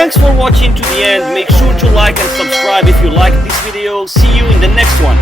Thanks for watching to the end. Make sure to like and subscribe if you like this video. See you in the next one.